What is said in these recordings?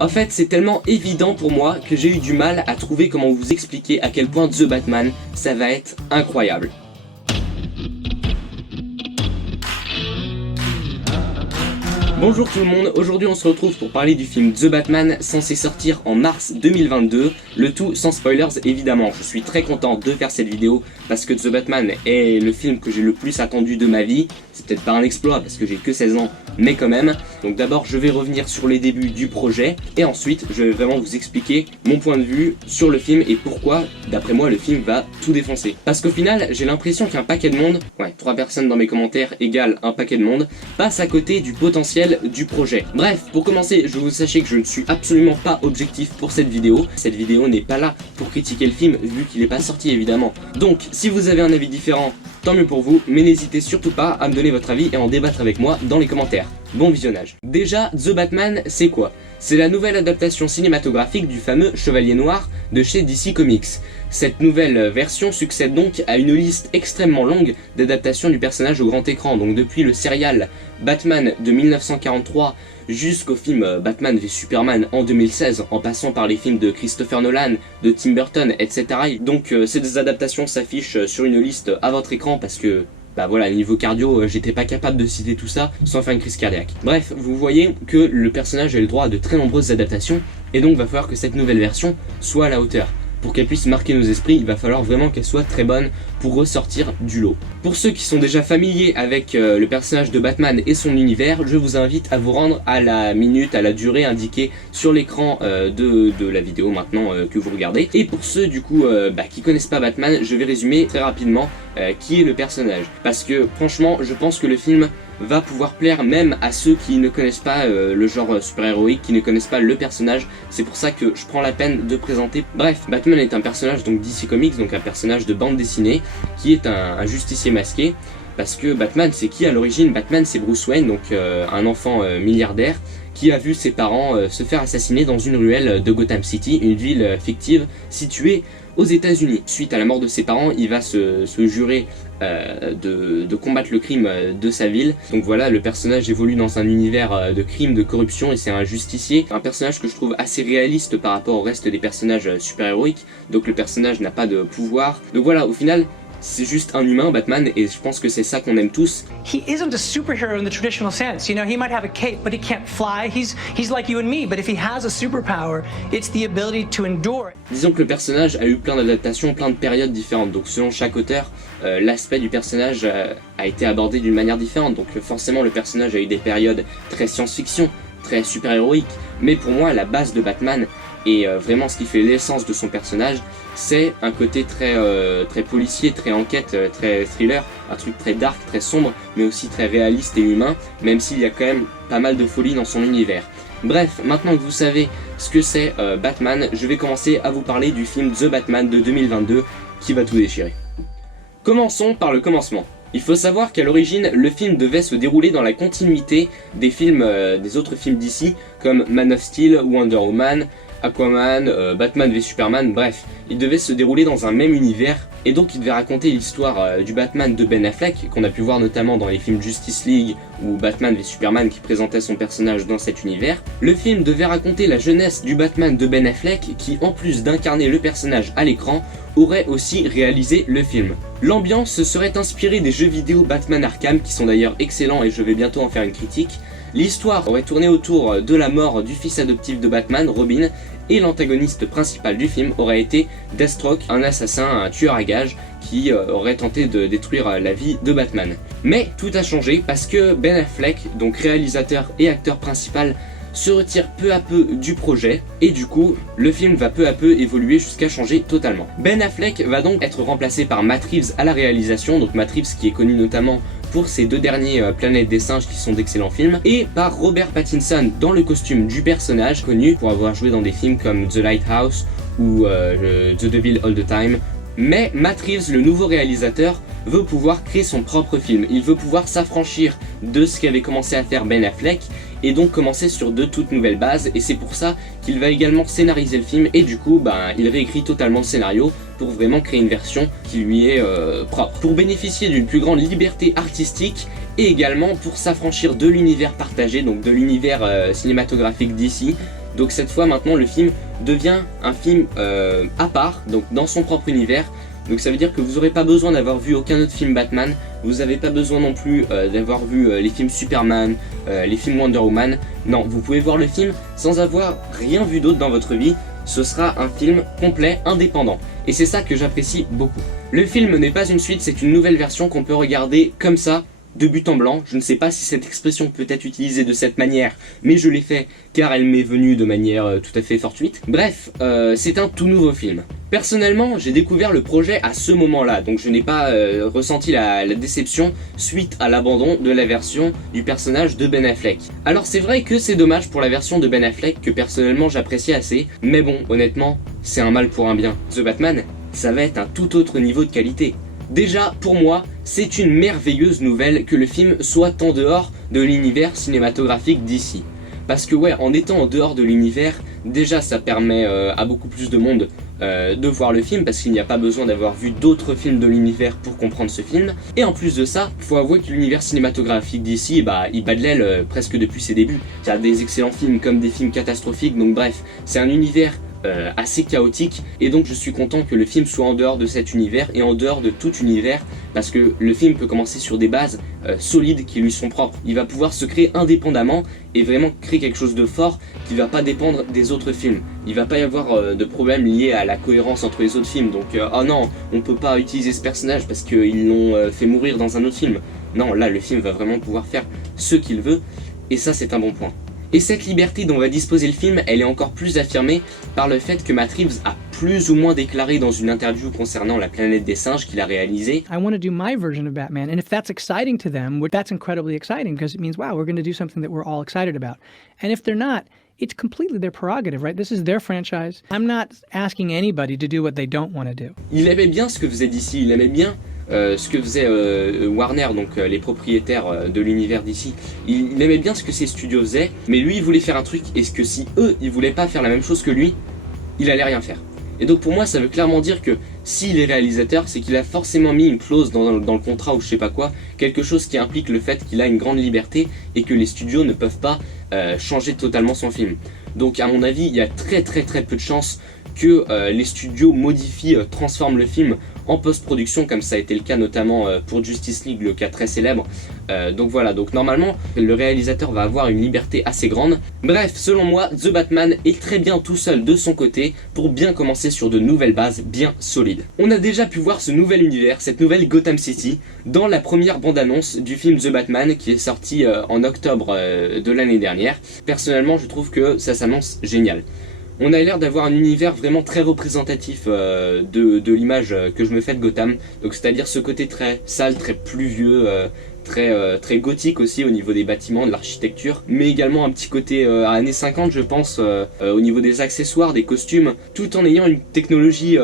En fait, c'est tellement évident pour moi que j'ai eu du mal à trouver comment vous expliquer à quel point The Batman, ça va être incroyable. Bonjour tout le monde, aujourd'hui on se retrouve pour parler du film The Batman, censé sortir en mars 2022, le tout sans spoilers évidemment. Je suis très content de faire cette vidéo parce que The Batman est le film que j'ai le plus attendu de ma vie. C'est peut-être pas un exploit parce que j'ai que 16 ans, mais quand même. Donc d'abord je vais revenir sur les débuts du projet et ensuite je vais vraiment vous expliquer mon point de vue sur le film et pourquoi, d'après moi, le film va tout défoncer. Parce qu'au final, j'ai l'impression qu'un paquet de monde, 3 personnes dans mes commentaires égale un paquet de monde, passe à côté du potentiel du projet. Bref, pour commencer, je vous sachez que je ne suis absolument pas objectif pour cette vidéo. Cette vidéo n'est pas là pour critiquer le film vu qu'il n'est pas sorti évidemment. Donc si vous avez un avis différent, tant mieux pour vous, mais n'hésitez surtout pas à me donner votre avis et en débattre avec moi dans les commentaires. Bon visionnage. Déjà, The Batman, c'est quoi? C'est la nouvelle adaptation cinématographique du fameux Chevalier Noir de chez DC Comics. Cette nouvelle version succède donc à une liste extrêmement longue d'adaptations du personnage au grand écran, donc depuis le serial Batman de 1943 jusqu'au film Batman v Superman en 2016, en passant par les films de Christopher Nolan, de Tim Burton, etc. Donc ces adaptations s'affichent sur une liste à votre écran parce que voilà, niveau cardio, j'étais pas capable de citer tout ça sans faire une crise cardiaque. Bref, vous voyez que le personnage a le droit à de très nombreuses adaptations, et donc va falloir que cette nouvelle version soit à la hauteur. Pour qu'elle puisse marquer nos esprits, il va falloir vraiment qu'elle soit très bonne pour ressortir du lot. Pour ceux qui sont déjà familiers avec le personnage de Batman et son univers, je vous invite à vous rendre à la minute, à la durée indiquée sur l'écran de la vidéo maintenant que vous regardez. Et pour ceux du coup qui connaissent pas Batman, je vais résumer très rapidement qui est le personnage. Parce que franchement, je pense que le film va pouvoir plaire même à ceux qui ne connaissent pas le genre super-héroïque, qui ne connaissent pas le personnage. C'est pour ça que je prends la peine de présenter. Bref, Batman est un personnage donc DC Comics, donc un personnage de bande dessinée, qui est un justicier masqué. Parce que Batman, c'est qui à l'origine? Batman, c'est Bruce Wayne, donc un enfant milliardaire, qui a vu ses parents se faire assassiner dans une ruelle de Gotham City, une ville fictive située aux États-Unis. Suite à la mort de ses parents, il va se jurer de combattre le crime de sa ville. Donc voilà, le personnage évolue dans un univers de crime, de corruption, et c'est un justicier. Un personnage que je trouve assez réaliste par rapport au reste des personnages super-héroïques. Donc le personnage n'a pas de pouvoir. Donc voilà, au final, c'est juste un humain, Batman, et je pense que c'est ça qu'on aime tous. He isn't a superhero in the traditional sense. You know, he might have a cape, but he can't fly. He's like you and me, but if he has a superpower, it's the ability to endure. Disons que le personnage a eu plein d'adaptations, plein de périodes différentes. Donc selon chaque auteur, l'aspect du personnage a été abordé d'une manière différente. Donc forcément, le personnage a eu des périodes très science-fiction, très super-héroïques. Mais pour moi, la base de Batman, et vraiment ce qui fait l'essence de son personnage, c'est un côté très policier, très enquête, très thriller, un truc très dark, très sombre, mais aussi très réaliste et humain, même s'il y a quand même pas mal de folie dans son univers. Bref, maintenant que vous savez ce que c'est Batman, je vais commencer à vous parler du film The Batman de 2022 qui va tout déchirer. Commençons par le commencement. Il faut savoir qu'à l'origine, le film devait se dérouler dans la continuité des films, des autres films d'ici, comme Man of Steel, Wonder Woman, Aquaman, Batman v Superman, bref, il devait se dérouler dans un même univers, et donc il devait raconter l'histoire du Batman de Ben Affleck, qu'on a pu voir notamment dans les films Justice League ou Batman v Superman qui présentait son personnage dans cet univers. Le film devait raconter la jeunesse du Batman de Ben Affleck qui, en plus d'incarner le personnage à l'écran, aurait aussi réalisé le film. L'ambiance se serait inspirée des jeux vidéo Batman Arkham qui sont d'ailleurs excellents et je vais bientôt en faire une critique. L'histoire aurait tourné autour de la mort du fils adoptif de Batman, Robin, et l'antagoniste principal du film aurait été Deathstroke, un assassin, un tueur à gages qui aurait tenté de détruire la vie de Batman. Mais tout a changé parce que Ben Affleck, donc réalisateur et acteur principal, se retire peu à peu du projet et du coup le film va peu à peu évoluer jusqu'à changer totalement. Ben Affleck va donc être remplacé par Matt Reeves à la réalisation, donc Matt Reeves qui est connu notamment pour ses 2 derniers Planète des Singes qui sont d'excellents films, et par Robert Pattinson dans le costume du personnage, connu pour avoir joué dans des films comme The Lighthouse ou The Devil All the Time. Mais Matt Reeves, le nouveau réalisateur, veut pouvoir créer son propre film. Il veut pouvoir s'affranchir de ce qu'avait commencé à faire Ben Affleck et donc commencer sur de toutes nouvelles bases, et c'est pour ça qu'il va également scénariser le film et du coup il réécrit totalement le scénario pour vraiment créer une version qui lui est propre. Pour bénéficier d'une plus grande liberté artistique et également pour s'affranchir de l'univers partagé, donc de l'univers cinématographique d'ici. Donc cette fois maintenant le film devient un film à part, donc dans son propre univers. Donc ça veut dire que vous n'aurez pas besoin d'avoir vu aucun autre film Batman, vous n'avez pas besoin non plus d'avoir vu les films Superman, les films Wonder Woman. Non, vous pouvez voir le film sans avoir rien vu d'autre dans votre vie. Ce sera un film complet, indépendant. Et c'est ça que j'apprécie beaucoup. Le film n'est pas une suite, c'est une nouvelle version qu'on peut regarder comme ça, de but en blanc. Je ne sais pas si cette expression peut être utilisée de cette manière, mais je l'ai fait car elle m'est venue de manière tout à fait fortuite. Bref, c'est un tout nouveau film. Personnellement, j'ai découvert le projet à ce moment-là, donc je n'ai pas ressenti la déception suite à l'abandon de la version du personnage de Ben Affleck. Alors c'est vrai que c'est dommage pour la version de Ben Affleck que personnellement j'appréciais assez, mais bon, honnêtement, c'est un mal pour un bien. The Batman, ça va être un tout autre niveau de qualité. Déjà, pour moi, c'est une merveilleuse nouvelle que le film soit en dehors de l'univers cinématographique d'ici. Parce que ouais, en étant en dehors de l'univers, déjà ça permet à beaucoup plus de monde de voir le film, parce qu'il n'y a pas besoin d'avoir vu d'autres films de l'univers pour comprendre ce film. Et en plus de ça, faut avouer que l'univers cinématographique d'ici, il bat de l'aile presque depuis ses débuts. Il y a des excellents films comme des films catastrophiques, donc bref, c'est un univers assez chaotique, et donc je suis content que le film soit en dehors de cet univers et en dehors de tout univers, parce que le film peut commencer sur des bases solides qui lui sont propres. Il va pouvoir se créer indépendamment et vraiment créer quelque chose de fort qui va pas dépendre des autres films. Il va pas y avoir de problème lié à la cohérence entre les autres films, donc oh non, on peut pas utiliser ce personnage parce qu'ils l'ont fait mourir dans un autre film. Non, là le film va vraiment pouvoir faire ce qu'il veut, et ça c'est un bon point. Et cette liberté dont va disposer le film, elle est encore plus affirmée par le fait que Matt Reeves a plus ou moins déclaré dans une interview concernant La Planète des Singes qu'il a réalisé. I want to do my version of Batman, and if that's exciting to them, that's incredibly exciting because it means, wow, we're going to do something that we're all excited about. And if they're not, it's completely their prerogative, right? This is their franchise. I'm not asking anybody to do what they don't want to do. Il aimait bien ce que faisait DC, il aimait bien ce que faisait Warner, donc les propriétaires de l'univers d'ici. Il aimait bien ce que ces studios faisaient, mais lui il voulait faire un truc, et que si eux ils voulaient pas faire la même chose que lui, il allait rien faire. Et donc pour moi ça veut clairement dire que s'il est réalisateur, c'est qu'il a forcément mis une clause dans le contrat ou je sais pas quoi, quelque chose qui implique le fait qu'il a une grande liberté et que les studios ne peuvent pas changer totalement son film. Donc à mon avis il y a très peu de chances que les studios modifient, transforment le film en post-production, comme ça a été le cas notamment pour Justice League, le cas très célèbre. Donc voilà, donc normalement le réalisateur va avoir une liberté assez grande. Bref, selon moi, The Batman est très bien tout seul de son côté pour bien commencer sur de nouvelles bases bien solides. On a déjà pu voir ce nouvel univers, cette nouvelle Gotham City, dans la première bande-annonce du film The Batman qui est sorti en octobre de l'année dernière. Personnellement, je trouve que ça s'annonce génial. On a l'air d'avoir un univers vraiment très représentatif de l'image que je me fais de Gotham. Donc c'est-à-dire ce côté très sale, très pluvieux, très gothique aussi au niveau des bâtiments, de l'architecture. Mais également un petit côté années 50 je pense, au niveau des accessoires, des costumes. Tout en ayant une technologie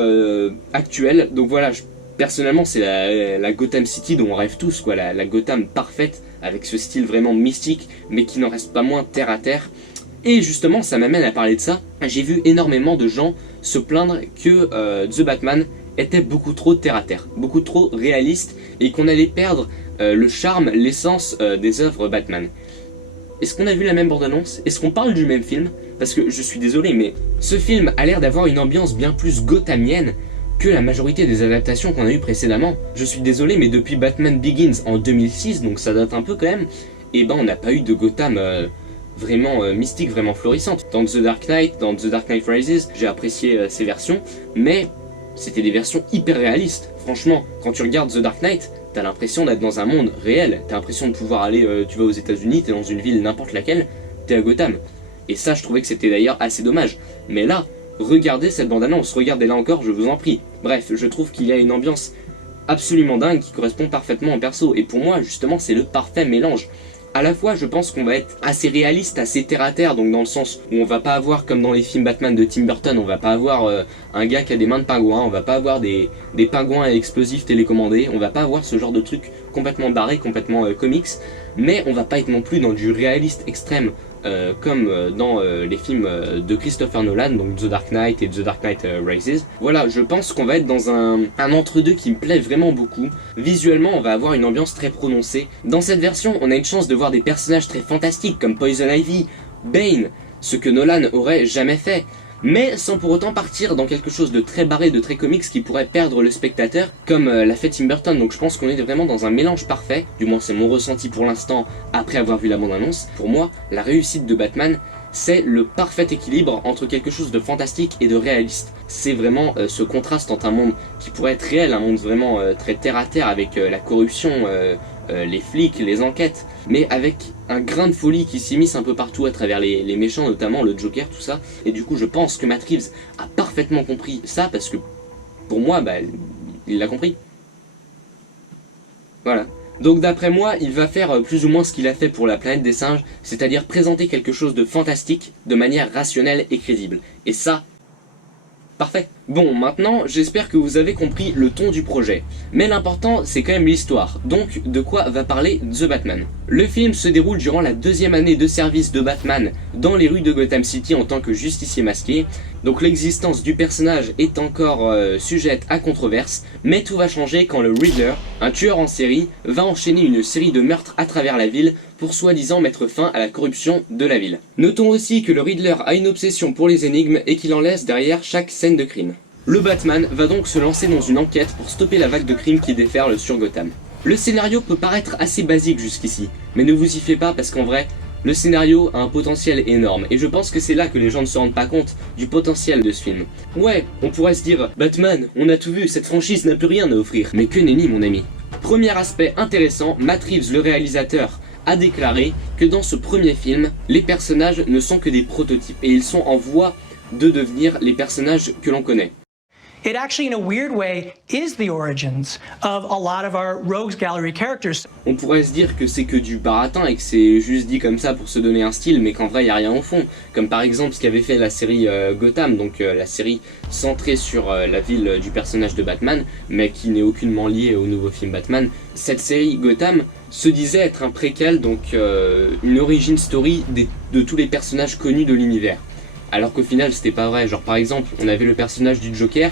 actuelle. Donc voilà, personnellement c'est la Gotham City dont on rêve tous, quoi, la Gotham parfaite, avec ce style vraiment mystique, mais qui n'en reste pas moins terre à terre. Et justement, ça m'amène à parler de ça. J'ai vu énormément de gens se plaindre que The Batman était beaucoup trop terre à terre, beaucoup trop réaliste, et qu'on allait perdre le charme, l'essence des œuvres Batman. Est-ce qu'on a vu la même bande-annonce? Est-ce qu'on parle du même film? Parce que je suis désolé, mais ce film a l'air d'avoir une ambiance bien plus gothamienne que la majorité des adaptations qu'on a eues précédemment. Je suis désolé, mais depuis Batman Begins en 2006, donc ça date un peu quand même, et ben on n'a pas eu de Gotham vraiment mystique, vraiment florissante. Dans The Dark Knight, dans The Dark Knight Rises, j'ai apprécié ces versions, mais c'était des versions hyper réalistes. Franchement, quand tu regardes The Dark Knight, t'as l'impression d'être dans un monde réel, t'as l'impression de pouvoir aller, tu vas aux États-Unis, t'es dans une ville n'importe laquelle, t'es à Gotham. Et ça, je trouvais que c'était d'ailleurs assez dommage. Mais là, regardez cette bande-annonce, regardez-la encore, je vous en prie. Bref, je trouve qu'il y a une ambiance absolument dingue qui correspond parfaitement au perso. Et pour moi, justement, c'est le parfait mélange. À la fois, je pense qu'on va être assez réaliste, assez terre-à-terre, donc dans le sens où on va pas avoir, comme dans les films Batman de Tim Burton, on va pas avoir un gars qui a des mains de pingouin, on va pas avoir des pingouins explosifs télécommandés, on va pas avoir ce genre de truc complètement barré, complètement comics, mais on va pas être non plus dans du réaliste extrême comme dans les films de Christopher Nolan, donc The Dark Knight et The Dark Knight Rises. Voilà, je pense qu'on va être dans un entre-deux qui me plaît vraiment beaucoup. Visuellement, on va avoir une ambiance très prononcée. Dans cette version, on a une chance de voir des personnages très fantastiques comme Poison Ivy, Bane, ce que Nolan aurait jamais fait, mais sans pour autant partir dans quelque chose de très barré, de très comics qui pourrait perdre le spectateur, comme l'a fait Tim Burton. Donc je pense qu'on est vraiment dans un mélange parfait, du moins c'est mon ressenti pour l'instant après avoir vu la bande-annonce. Pour moi, la réussite de Batman, c'est le parfait équilibre entre quelque chose de fantastique et de réaliste. C'est vraiment ce contraste entre un monde qui pourrait être réel, un monde vraiment très terre-à-terre avec la corruption, les flics, les enquêtes, mais avec un grain de folie qui s'immisce un peu partout à travers les méchants, notamment le Joker, tout ça. Et du coup je pense que Matt Reeves a parfaitement compris ça, parce que pour moi, il l'a compris. Voilà. Donc d'après moi, il va faire plus ou moins ce qu'il a fait pour la planète des singes, c'est-à-dire présenter quelque chose de fantastique de manière rationnelle et crédible. Et ça, parfait. Bon, maintenant, j'espère que vous avez compris le ton du projet. Mais l'important, c'est quand même l'histoire. Donc, de quoi va parler The Batman? Le film se déroule durant la 2e année de service de Batman dans les rues de Gotham City en tant que justicier masqué. Donc l'existence du personnage est encore sujette à controverse, mais tout va changer quand le Riddler, un tueur en série, va enchaîner une série de meurtres à travers la ville pour soi-disant mettre fin à la corruption de la ville. Notons aussi que le Riddler a une obsession pour les énigmes et qu'il en laisse derrière chaque scène de crime. Le Batman va donc se lancer dans une enquête pour stopper la vague de crimes qui déferle sur Gotham. Le scénario peut paraître assez basique jusqu'ici, mais ne vous y fiez pas parce qu'en vrai, le scénario a un potentiel énorme, et je pense que c'est là que les gens ne se rendent pas compte du potentiel de ce film. Ouais, on pourrait se dire, Batman, on a tout vu, cette franchise n'a plus rien à offrir. Mais que nenni mon ami. Premier aspect intéressant, Matt Reeves, le réalisateur, a déclaré que dans ce premier film, les personnages ne sont que des prototypes, et ils sont en voie de devenir les personnages que l'on connaît. It actually, in a weird way, is the origins of a lot of our Rogues Gallery characters. On pourrait se dire que c'est que du baratin et que c'est juste dit comme ça pour se donner un style, mais qu'en vrai il n'y a rien au fond. Comme par exemple ce qu'avait fait la série Gotham, donc la série centrée sur la ville du personnage de Batman, mais qui n'est aucunement liée au nouveau film Batman. Cette série Gotham se disait être un préquel, donc une origin story de tous les personnages connus de l'univers. Alors qu'au final c'était pas vrai. Genre par exemple on avait le personnage du Joker,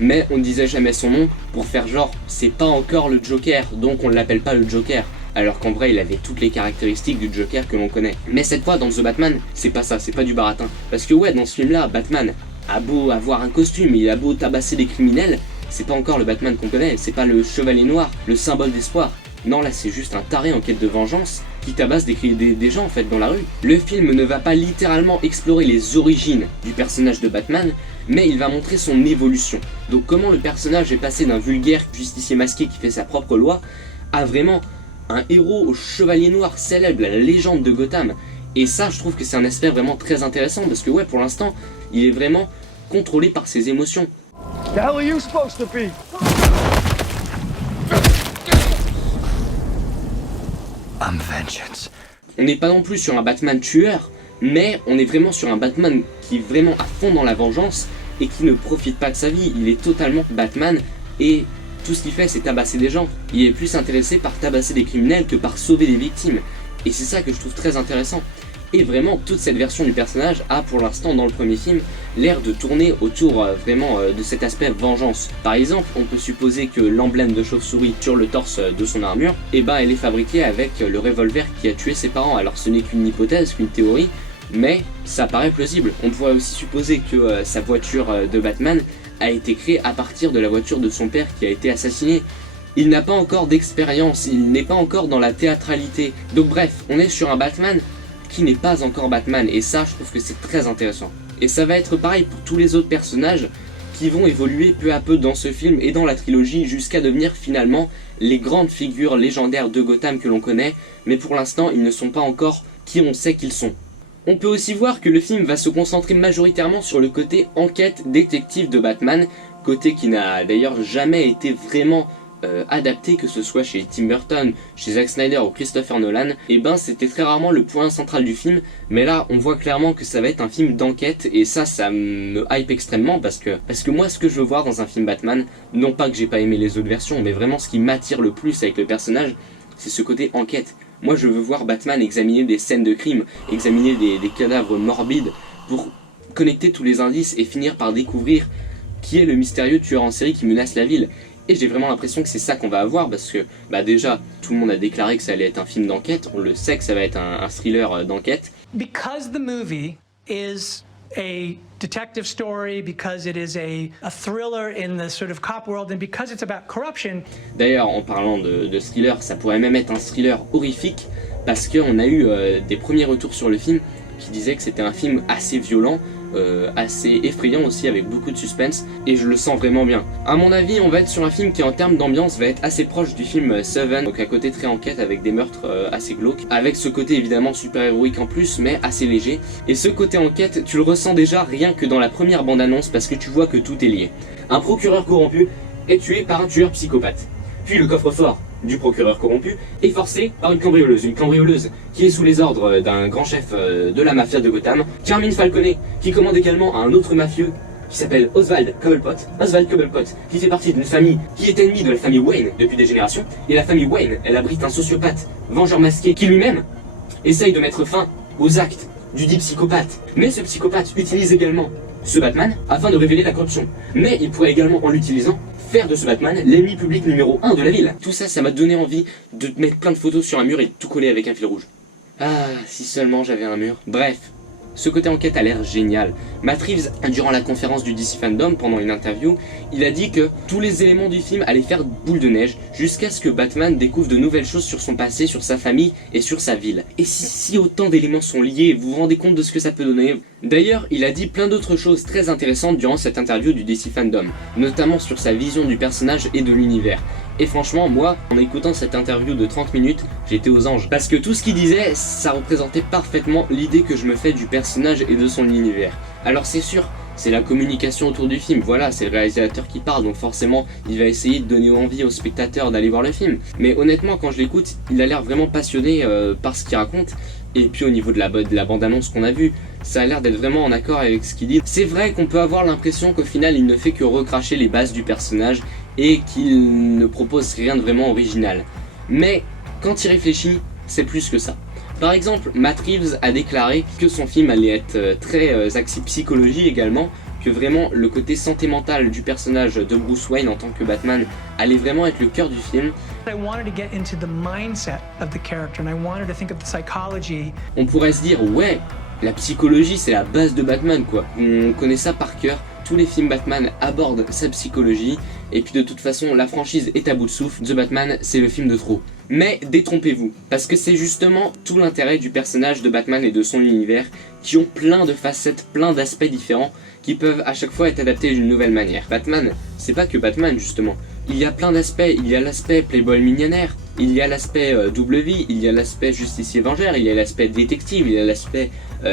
mais on ne disait jamais son nom pour faire genre c'est pas encore le Joker, donc on ne l'appelle pas le Joker, alors qu'en vrai il avait toutes les caractéristiques du Joker que l'on connaît. Mais cette fois dans The Batman, c'est pas ça, c'est pas du baratin. Parce que ouais, dans ce film là, Batman a beau avoir un costume, il a beau tabasser des criminels, c'est pas encore le Batman qu'on connaît, c'est pas le chevalier noir, le symbole d'espoir. Non, là c'est juste un taré en quête de vengeance qui tabasse des gens en fait dans la rue. Le film ne va pas littéralement explorer les origines du personnage de Batman, mais il va montrer son évolution. Donc comment le personnage est passé d'un vulgaire justicier masqué qui fait sa propre loi à vraiment un héros au chevalier noir célèbre, la légende de Gotham. Et ça, je trouve que c'est un aspect vraiment très intéressant parce que ouais, pour l'instant, il est vraiment contrôlé par ses émotions. The hell are you supposed to be? I'm vengeance. On n'est pas non plus sur un Batman tueur, mais on est vraiment sur un Batman qui est vraiment à fond dans la vengeance et qui ne profite pas de sa vie. Il est totalement Batman et tout ce qu'il fait c'est tabasser des gens. Il est plus intéressé par tabasser des criminels que par sauver des victimes. Et c'est ça que je trouve très intéressant. Et vraiment toute cette version du personnage a pour l'instant dans le premier film l'air de tourner autour vraiment de cet aspect vengeance. Par exemple, on peut supposer que l'emblème de chauve-souris sur le torse de son armure, elle est fabriquée avec le revolver qui a tué ses parents. Alors ce n'est qu'une hypothèse, qu'une théorie, mais ça paraît plausible. On pourrait aussi supposer que sa voiture de Batman a été créée à partir de la voiture de son père qui a été assassiné. Il n'a pas encore d'expérience, il n'est pas encore dans la théâtralité. Donc bref, on est sur un Batman qui n'est pas encore Batman, et ça je trouve que c'est très intéressant. Et ça va être pareil pour tous les autres personnages qui vont évoluer peu à peu dans ce film et dans la trilogie jusqu'à devenir finalement les grandes figures légendaires de Gotham que l'on connaît, mais pour l'instant ils ne sont pas encore qui on sait qu'ils sont. On peut aussi voir que le film va se concentrer majoritairement sur le côté enquête détective de Batman, côté qui n'a d'ailleurs jamais été vraiment adapté, que ce soit chez Tim Burton, chez Zack Snyder ou Christopher Nolan. Et c'était très rarement le point central du film, mais là on voit clairement que ça va être un film d'enquête, et ça me hype extrêmement parce que moi ce que je veux voir dans un film Batman, non pas que j'ai pas aimé les autres versions, mais vraiment ce qui m'attire le plus avec le personnage, c'est ce côté enquête. Moi je veux voir Batman examiner des scènes de crime, examiner des cadavres morbides pour connecter tous les indices et finir par découvrir qui est le mystérieux tueur en série qui menace la ville. Et j'ai vraiment l'impression que c'est ça qu'on va avoir parce que déjà tout le monde a déclaré que ça allait être un film d'enquête, on le sait que ça va être un thriller d'enquête. Because the movie is a detective story, because it is a thriller in the sort of cop world, and because it's about corruption. D'ailleurs, en parlant de thriller, ça pourrait même être un thriller horrifique parce qu'on a eu des premiers retours sur le film qui disaient que c'était un film assez violent, assez effrayant aussi, avec beaucoup de suspense, et je le sens vraiment bien. À mon avis, on va être sur un film qui en termes d'ambiance va être assez proche du film Seven, donc à côté très enquête avec des meurtres assez glauques, avec ce côté évidemment super héroïque en plus, mais assez léger. Et ce côté enquête, tu le ressens déjà rien que dans la première bande-annonce parce que tu vois que tout est lié. Un procureur corrompu est tué par un tueur psychopathe. Puis le coffre-fort du procureur corrompu est forcé par une cambrioleuse qui est sous les ordres d'un grand chef de la mafia de Gotham, Carmine Falcone, qui commande également à un autre mafieux qui s'appelle Oswald Cobblepot, qui fait partie d'une famille qui est ennemie de la famille Wayne depuis des générations, et la famille Wayne, elle abrite un sociopathe, vengeur masqué, qui lui-même essaye de mettre fin aux actes du dit psychopathe. Mais ce psychopathe utilise également ce Batman afin de révéler la corruption. Mais il pourrait également, en l'utilisant, faire de ce Batman l'ennemi public numéro 1 de la ville. Tout ça, ça m'a donné envie de mettre plein de photos sur un mur et de tout coller avec un fil rouge. Ah, si seulement j'avais un mur. Bref, ce côté enquête a l'air génial. Matt Reeves, durant la conférence du DC Fandom, pendant une interview, il a dit que tous les éléments du film allaient faire boule de neige jusqu'à ce que Batman découvre de nouvelles choses sur son passé, sur sa famille et sur sa ville. Et si autant d'éléments sont liés, vous vous rendez compte de ce que ça peut donner? D'ailleurs, il a dit plein d'autres choses très intéressantes durant cette interview du DC Fandom, notamment sur sa vision du personnage et de l'univers. Et franchement, moi, en écoutant cette interview de 30 minutes, j'étais aux anges. Parce que tout ce qu'il disait, ça représentait parfaitement l'idée que je me fais du personnage et de son univers. Alors c'est sûr, c'est la communication autour du film, voilà, c'est le réalisateur qui parle, donc forcément, il va essayer de donner envie aux spectateurs d'aller voir le film. Mais honnêtement, quand je l'écoute, il a l'air vraiment passionné par ce qu'il raconte. Et puis au niveau de la bande-annonce qu'on a vue, ça a l'air d'être vraiment en accord avec ce qu'il dit. C'est vrai qu'on peut avoir l'impression qu'au final, il ne fait que recracher les bases du personnage et qu'il ne propose rien de vraiment original. Mais quand il réfléchit, c'est plus que ça. Par exemple, Matt Reeves a déclaré que son film allait être très axé psychologie également, que vraiment le côté santé mentale du personnage de Bruce Wayne en tant que Batman allait vraiment être le cœur du film. On pourrait se dire, ouais, la psychologie c'est la base de Batman quoi, on connaît ça par cœur. Tous les films Batman abordent sa psychologie, et puis de toute façon la franchise est à bout de souffle, The Batman c'est le film de trop. Mais détrompez-vous, parce que c'est justement tout l'intérêt du personnage de Batman et de son univers, qui ont plein de facettes, plein d'aspects différents, qui peuvent à chaque fois être adaptés d'une nouvelle manière. Batman, c'est pas que Batman justement, il y a plein d'aspects, il y a l'aspect playboy millionnaire, il y a l'aspect double vie, il y a l'aspect justicier vengeur, il y a l'aspect détective, il y a l'aspect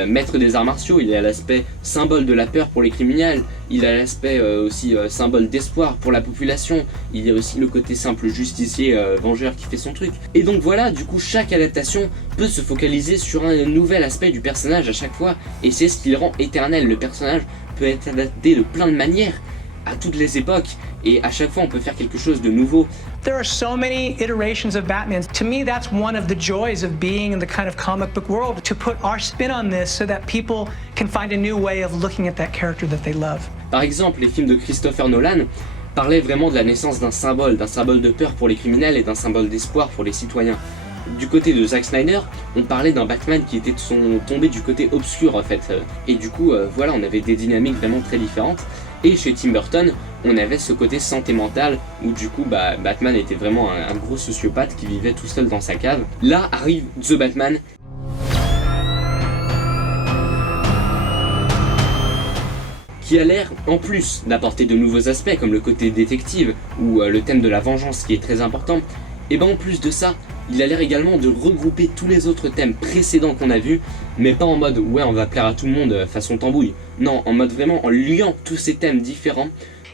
maître des arts martiaux, il y a l'aspect symbole de la peur pour les criminels, il y a l'aspect aussi symbole d'espoir pour la population, il y a aussi le côté simple justicier vengeur qui fait son truc. Et donc voilà, du coup chaque adaptation peut se focaliser sur un nouvel aspect du personnage à chaque fois, et c'est ce qui le rend éternel. Le personnage peut être adapté de plein de manières, à toutes les époques, et à chaque fois on peut faire quelque chose de nouveau. There are so many iterations of Batman. To me, that's one of the joys of being in the kind of comic book world, to put our spin on this so that people can find a new way of looking at that character that they love. Par exemple, les films de Christopher Nolan parlaient vraiment de la naissance d'un symbole de peur pour les criminels et d'un symbole d'espoir pour les citoyens. Du côté de Zack Snyder, on parlait d'un Batman qui était tombé du côté obscur en fait. Et du coup, voilà, on avait des dynamiques vraiment très différentes. Et chez Tim Burton, on avait ce côté santé mentale où du coup Batman était vraiment un gros sociopathe qui vivait tout seul dans sa cave. Là arrive The Batman. Qui a l'air, en plus d'apporter de nouveaux aspects comme le côté détective ou le thème de la vengeance qui est très important, et ben en plus de ça, il a l'air également de regrouper tous les autres thèmes précédents qu'on a vus, mais pas en mode ouais on va plaire à tout le monde façon tambouille. Non, en mode vraiment en liant tous ces thèmes différents.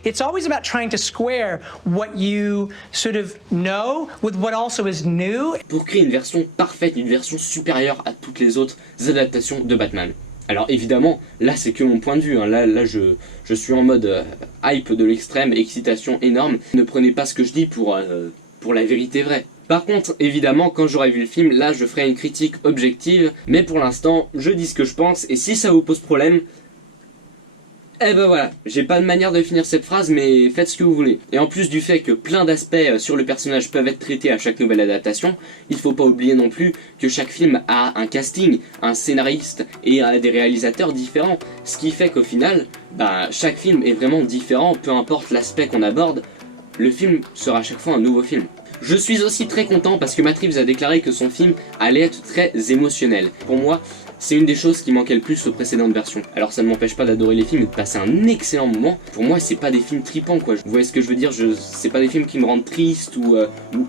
It's always about trying to square what you sort of know with what also is new. Pour créer une version parfaite, une version supérieure à toutes les autres adaptations de Batman. Alors évidemment, là c'est que mon point de vue, hein. Là je suis en mode hype de l'extrême, excitation énorme. Ne prenez pas ce que je dis pour la vérité vraie. Par contre, évidemment, quand j'aurai vu le film, là je ferai une critique objective, mais pour l'instant, je dis ce que je pense, et si ça vous pose problème, eh ben voilà, j'ai pas de manière de finir cette phrase, mais faites ce que vous voulez. Et en plus du fait que plein d'aspects sur le personnage peuvent être traités à chaque nouvelle adaptation, il faut pas oublier non plus que chaque film a un casting, un scénariste et des réalisateurs différents. Ce qui fait qu'au final, chaque film est vraiment différent, peu importe l'aspect qu'on aborde, le film sera à chaque fois un nouveau film. Je suis aussi très content parce que Matt Reeves a déclaré que son film allait être très émotionnel. Pour moi, c'est une des choses qui manquait le plus aux précédentes versions. Alors ça ne m'empêche pas d'adorer les films et de passer un excellent moment. Pour moi, c'est pas des films tripants quoi. Vous voyez ce que je veux dire, c'est pas des films qui me rendent triste ou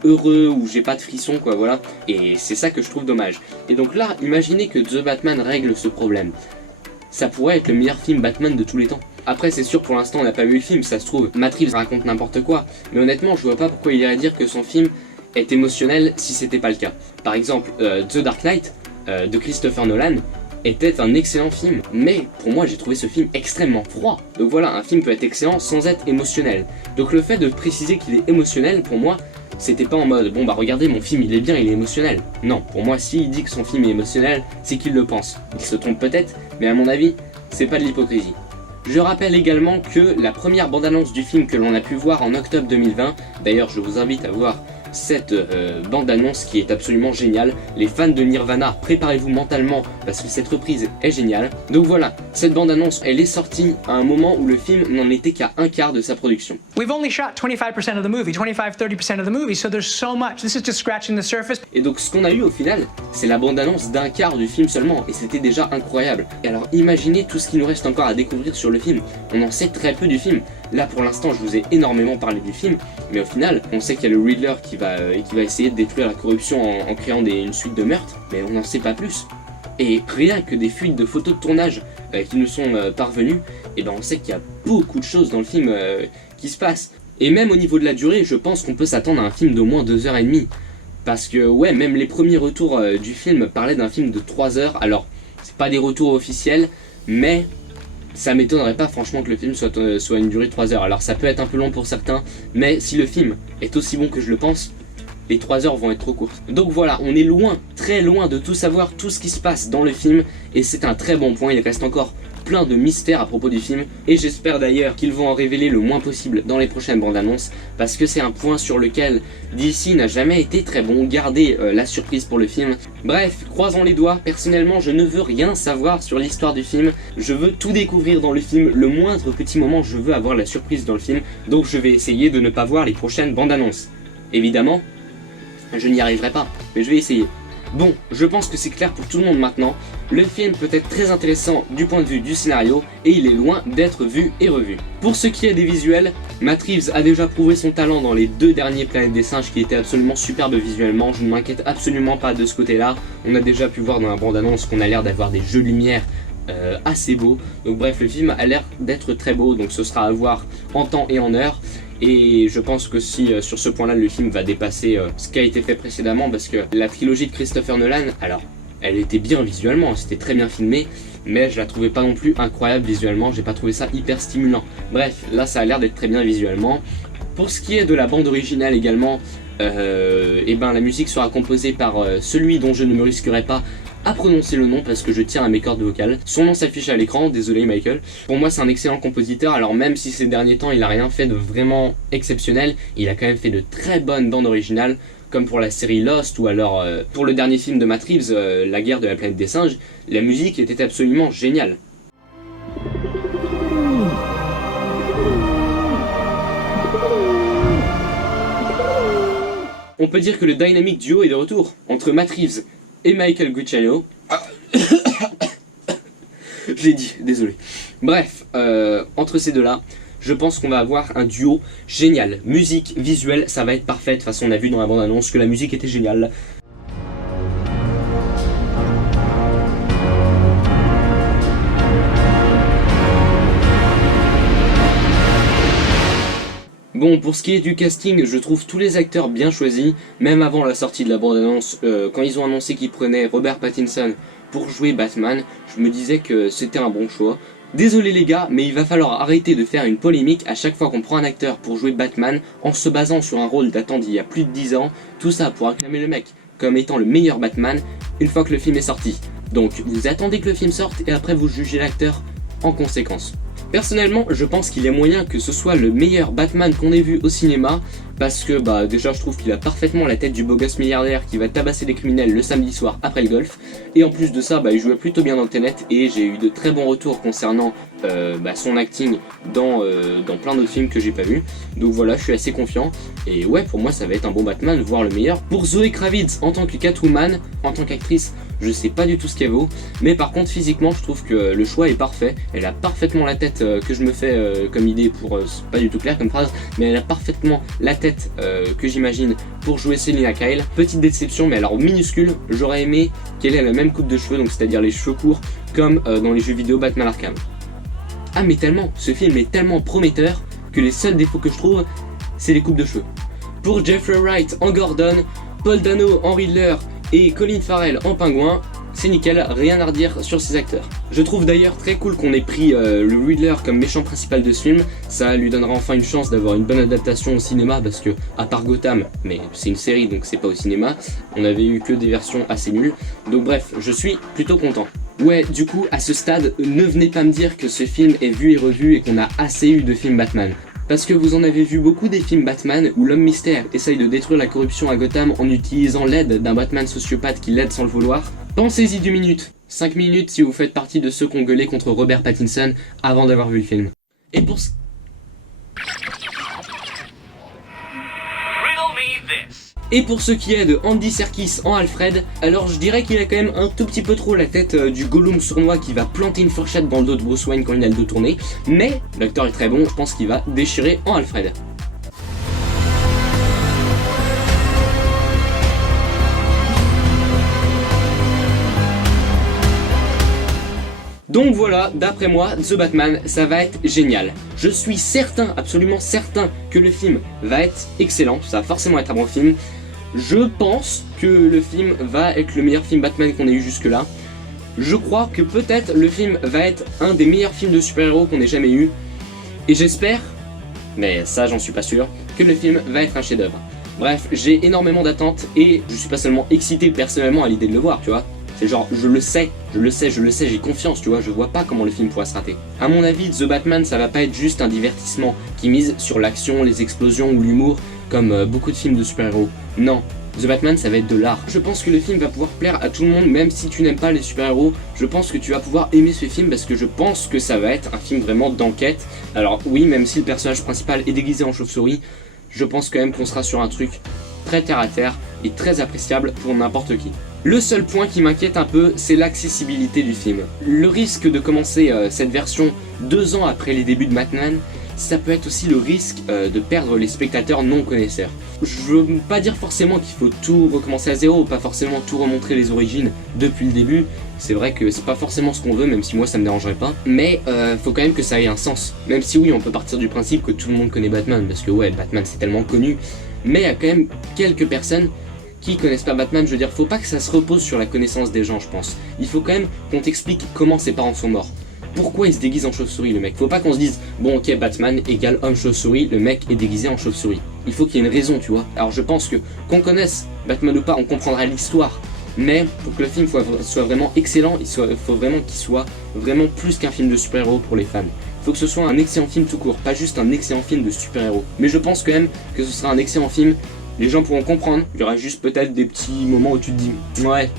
heureux ou j'ai pas de frissons quoi, voilà. Et c'est ça que je trouve dommage. Et donc là, imaginez que The Batman règle ce problème. Ça pourrait être le meilleur film Batman de tous les temps. Après c'est sûr pour l'instant on n'a pas vu le film, ça se trouve Matt Reeves raconte n'importe quoi. Mais honnêtement je vois pas pourquoi il irait dire que son film est émotionnel si c'était pas le cas. Par exemple The Dark Knight de Christopher Nolan était un excellent film, mais pour moi j'ai trouvé ce film extrêmement froid. Donc voilà, un film peut être excellent sans être émotionnel. Donc le fait de préciser qu'il est émotionnel, pour moi, c'était pas en mode bon bah regardez mon film il est bien, il est émotionnel. Non, pour moi s'il dit que son film est émotionnel, c'est qu'il le pense. Il se trompe peut-être, mais à mon avis, c'est pas de l'hypocrisie. Je rappelle également que la première bande-annonce du film que l'on a pu voir en octobre 2020, d'ailleurs je vous invite à voir cette bande-annonce qui est absolument géniale. Les fans de Nirvana, préparez-vous mentalement parce que cette reprise est géniale. Donc voilà, cette bande-annonce, elle est sortie à un moment où le film n'en était qu'à un quart de sa production. We've only shot 25% of the movie, 25-30% of the movie, so there's so much. This is just scratching the surface. Et donc ce qu'on a eu au final, c'est la bande-annonce d'un quart du film seulement, et c'était déjà incroyable. Et alors imaginez tout ce qu'il nous reste encore à découvrir sur le film. On en sait très peu du film. Là pour l'instant je vous ai énormément parlé du film, mais au final on sait qu'il y a le Riddler qui va essayer de détruire la corruption en créant une suite de meurtres, mais on n'en sait pas plus. Et rien que des fuites de photos de tournage qui nous sont parvenues, et on sait qu'il y a beaucoup de choses dans le film qui se passent. Et même au niveau de la durée, je pense qu'on peut s'attendre à un film d'au moins 2h30. Parce que ouais, même les premiers retours du film parlaient d'un film de 3 heures. Alors, c'est pas des retours officiels, mais ça m'étonnerait pas franchement que le film soit une durée de 3 heures. Alors ça peut être un peu long pour certains, mais si le film est aussi bon que je le pense, les 3 heures vont être trop courtes. Donc voilà, on est loin, très loin de tout savoir, tout ce qui se passe dans le film, et c'est un très bon point. Il reste encore plein de mystères à propos du film, et j'espère d'ailleurs qu'ils vont en révéler le moins possible dans les prochaines bandes annonces, parce que c'est un point sur lequel DC n'a jamais été très bon, garder la surprise pour le film. Bref, croisons les doigts. Personnellement je ne veux rien savoir sur l'histoire du film, je veux tout découvrir dans le film, le moindre petit moment je veux avoir la surprise dans le film, donc je vais essayer de ne pas voir les prochaines bandes annonces. Évidemment, je n'y arriverai pas, mais je vais essayer. Bon, je pense que c'est clair pour tout le monde maintenant. Le film peut être très intéressant du point de vue du scénario et il est loin d'être vu et revu. Pour ce qui est des visuels, Matt Reeves a déjà prouvé son talent dans les 2 derniers Planète des Singes qui étaient absolument superbes visuellement. Je ne m'inquiète absolument pas de ce côté-là. On a déjà pu voir dans la bande-annonce qu'on a l'air d'avoir des jeux de lumière assez beaux. Donc bref, le film a l'air d'être très beau, donc ce sera à voir en temps et en heure. Et je pense que si sur ce point là le film va dépasser ce qui a été fait précédemment, parce que la trilogie de Christopher Nolan, alors elle était bien visuellement, c'était très bien filmé, mais je la trouvais pas non plus incroyable visuellement, j'ai pas trouvé ça hyper stimulant. Bref, là ça a l'air d'être très bien visuellement. Pour ce qui est de la bande originale également, la musique sera composée par celui dont je ne me risquerai pas à prononcer le nom parce que je tiens à mes cordes vocales. Son nom s'affiche à l'écran, désolé Michael. Pour moi c'est un excellent compositeur, alors même si ces derniers temps il a rien fait de vraiment exceptionnel, il a quand même fait de très bonnes bandes originales, comme pour la série Lost ou alors pour le dernier film de Matt Reeves, La guerre de la planète des singes. La musique était absolument géniale. On peut dire que le dynamic duo est de retour entre Matt Reeves et Michael Giacchino. J'ai dit, désolé. Bref, entre ces deux-là, je pense qu'on va avoir un duo génial. Musique, visuel, ça va être parfait. De toute façon, on a vu dans la bande-annonce que la musique était géniale. Bon, pour ce qui est du casting, je trouve tous les acteurs bien choisis, même avant la sortie de la bande-annonce, quand ils ont annoncé qu'ils prenaient Robert Pattinson pour jouer Batman, je me disais que c'était un bon choix. Désolé les gars, mais il va falloir arrêter de faire une polémique à chaque fois qu'on prend un acteur pour jouer Batman en se basant sur un rôle datant d'il y a plus de 10 ans, tout ça pour acclamer le mec comme étant le meilleur Batman une fois que le film est sorti. Donc vous attendez que le film sorte et après vous jugez l'acteur en conséquence. Personnellement, je pense qu'il y a moyen que ce soit le meilleur Batman qu'on ait vu au cinéma, parce que déjà je trouve qu'il a parfaitement la tête du beau gosse milliardaire qui va tabasser des criminels le samedi soir après le golf, et en plus de ça, il jouait plutôt bien dans Tenet, et j'ai eu de très bons retours concernant son acting dans plein d'autres films que j'ai pas vu. Donc voilà, je suis assez confiant, et ouais, pour moi ça va être un bon Batman, voire le meilleur. Pour Zoé Kravitz en tant que Catwoman, en tant qu'actrice, je sais pas du tout ce qu'elle vaut, mais par contre physiquement je trouve que le choix est parfait. Elle a parfaitement la tête que je me fais comme idée pour, c'est pas du tout clair comme phrase, mais elle a parfaitement la tête que j'imagine pour jouer Selina Kyle. Petite déception, mais alors minuscule, j'aurais aimé qu'elle ait la même coupe de cheveux, donc c'est-à-dire les cheveux courts comme dans les jeux vidéo Batman Arkham. Ah mais tellement, ce film est tellement prometteur que les seuls défauts que je trouve, c'est les coupes de cheveux. Pour Jeffrey Wright en Gordon, Paul Dano en Riddler et Colin Farrell en Pingouin, c'est nickel, rien à redire sur ces acteurs. Je trouve d'ailleurs très cool qu'on ait pris le Riddler comme méchant principal de ce film, ça lui donnera enfin une chance d'avoir une bonne adaptation au cinéma, parce que, à part Gotham, mais c'est une série donc c'est pas au cinéma, on avait eu que des versions assez nulles, donc bref, je suis plutôt content. Ouais, du coup, à ce stade, ne venez pas me dire que ce film est vu et revu et qu'on a assez eu de films Batman. Parce que vous en avez vu beaucoup des films Batman où l'homme mystère essaye de détruire la corruption à Gotham en utilisant l'aide d'un Batman sociopathe qui l'aide sans le vouloir. Pensez-y 2 minutes, 5 minutes si vous faites partie de ceux qui ont gueulé contre Robert Pattinson avant d'avoir vu le film. Et pour ce qui est de Andy Serkis en Alfred, alors je dirais qu'il a quand même un tout petit peu trop la tête du Gollum sournois qui va planter une fourchette dans le dos de Bruce Wayne quand il a le dos tourné, mais l'acteur est très bon, je pense qu'il va déchirer en Alfred. Donc voilà, d'après moi, The Batman, ça va être génial. Je suis certain, absolument certain, que le film va être excellent, ça va forcément être un bon film. Je pense que le film va être le meilleur film Batman qu'on ait eu jusque là. Je crois que peut-être le film va être un des meilleurs films de super-héros qu'on ait jamais eu. Et j'espère, mais ça j'en suis pas sûr, que le film va être un chef-d'œuvre. Bref, j'ai énormément d'attentes et je suis pas seulement excité personnellement à l'idée de le voir, tu vois. C'est genre, je le sais, j'ai confiance, tu vois, je vois pas comment le film pourra se rater. A mon avis, The Batman, ça va pas être juste un divertissement qui mise sur l'action, les explosions ou l'humour, comme beaucoup de films de super-héros. Non, The Batman, ça va être de l'art. Je pense que le film va pouvoir plaire à tout le monde, même si tu n'aimes pas les super-héros. Je pense que tu vas pouvoir aimer ce film parce que je pense que ça va être un film vraiment d'enquête. Alors oui, même si le personnage principal est déguisé en chauve-souris, je pense quand même qu'on sera sur un truc très terre-à-terre et très appréciable pour n'importe qui. Le seul point qui m'inquiète un peu, c'est l'accessibilité du film. Le risque de commencer cette version 2 ans après les débuts de Batman, ça peut être aussi le risque de perdre les spectateurs non connaisseurs. Je veux pas dire forcément qu'il faut tout recommencer à zéro, pas forcément tout remontrer les origines depuis le début. C'est vrai que c'est pas forcément ce qu'on veut, même si moi ça me dérangerait pas. Mais faut quand même que ça ait un sens. Même si oui, on peut partir du principe que tout le monde connaît Batman, parce que ouais, Batman c'est tellement connu. Mais il y a quand même quelques personnes qui connaissent pas Batman, je veux dire, faut pas que ça se repose sur la connaissance des gens, je pense. Il faut quand même qu'on t'explique comment ses parents sont morts. Pourquoi il se déguise en chauve-souris, le mec? Faut pas qu'on se dise, bon ok, Batman égale homme chauve-souris, le mec est déguisé en chauve-souris. Il faut qu'il y ait une raison, tu vois. Alors je pense que, qu'on connaisse Batman ou pas, on comprendra l'histoire. Mais pour que le film soit vraiment excellent, il faut vraiment qu'il soit vraiment plus qu'un film de super-héros pour les fans. Il faut que ce soit un excellent film tout court, pas juste un excellent film de super-héros. Mais je pense quand même que ce sera un excellent film. Les gens pourront comprendre, il y aura juste peut-être des petits moments où tu te dis ouais,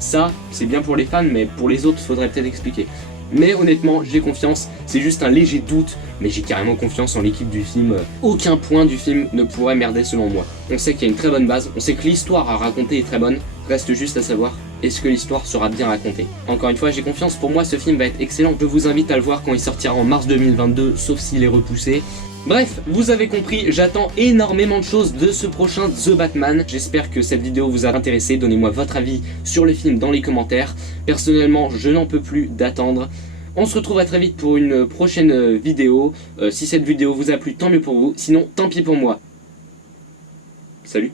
ça c'est bien pour les fans, mais pour les autres faudrait peut-être expliquer. Mais honnêtement, j'ai confiance, c'est juste un léger doute, mais j'ai carrément confiance en l'équipe du film. Aucun point du film ne pourrait merder selon moi. On sait qu'il y a une très bonne base, on sait que l'histoire à raconter est très bonne, reste juste à savoir, est-ce que l'histoire sera bien racontée. Encore une fois, j'ai confiance, pour moi ce film va être excellent, je vous invite à le voir quand il sortira en mars 2022, sauf s'il est repoussé. Bref, vous avez compris, j'attends énormément de choses de ce prochain The Batman. J'espère que cette vidéo vous a intéressé, donnez-moi votre avis sur le film dans les commentaires. Personnellement, je n'en peux plus d'attendre. On se retrouve à très vite pour une prochaine vidéo. Si cette vidéo vous a plu, tant mieux pour vous, sinon tant pis pour moi. Salut.